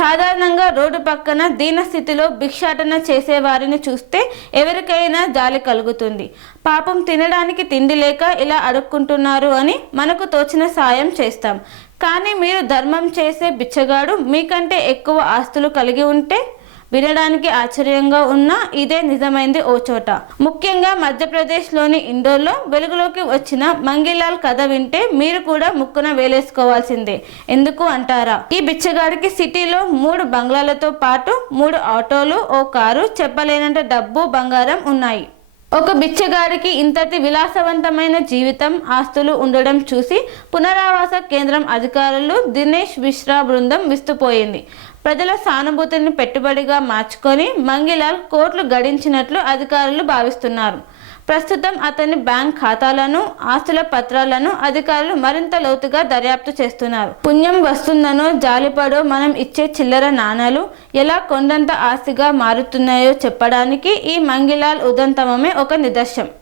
సాధారణంగా రోడ్డు పక్కన దీనస్థితిలో భిక్షాటన చేసే వారిని చూస్తే ఎవరికైనా జాలి కలుగుతుంది. పాపం తినడానికి తిండి లేక ఇలా అడుక్కుంటున్నారు అని మనకు తోచిన సాయం చేస్తాం. కానీ మీరు ధర్మం చేసే బిచ్చగాడు మీకంటే ఎక్కువ ఆస్తులు కలిగి ఉంటే వినడానికి ఆశ్చర్యంగా ఉన్నా ఇదే నిజమైంది ఓ చోట. ముఖ్యంగా మధ్యప్రదేశ్లోని ఇండోర్లో వెలుగులోకి వచ్చిన మంగీలాల్ కథ వింటే మీరు కూడా ముక్కున వేలేసుకోవాల్సిందే. ఎందుకు అంటారా? ఈ బిచ్చగాడికి సిటీలో 3 బంగ్లాలతో పాటు 3 ఆటోలు, ఓ కారు, చెప్పలేనంత డబ్బు, బంగారం ఉన్నాయి. ఒక బిచ్చగాడికి ఇంతటి విలాసవంతమైన జీవితం, ఆస్తులు ఉండడం చూసి పునరావాస కేంద్రం అధికారులు, దినేష్ మిశ్రా బృందం విస్తుపోయింది. ప్రజల సానుభూతిని పెట్టుబడిగా మార్చుకొని మంగీలాల్ కోట్లు గడించినట్లు అధికారులు భావిస్తున్నారు. ప్రస్తుతం అతని బ్యాంక్ ఖాతాలను, ఆస్తుల పత్రాలను అధికారులు మరింత లోతుగా దర్యాప్తు చేస్తున్నారు. పుణ్యం వస్తుందనో జాలిపడో మనం ఇచ్చే చిల్లర నాణాలు ఎలా కొండంత ఆస్తిగా మారుతున్నాయో చెప్పడానికి ఈ మంగీలాల్ ఉదంతమే ఒక నిదర్శనం.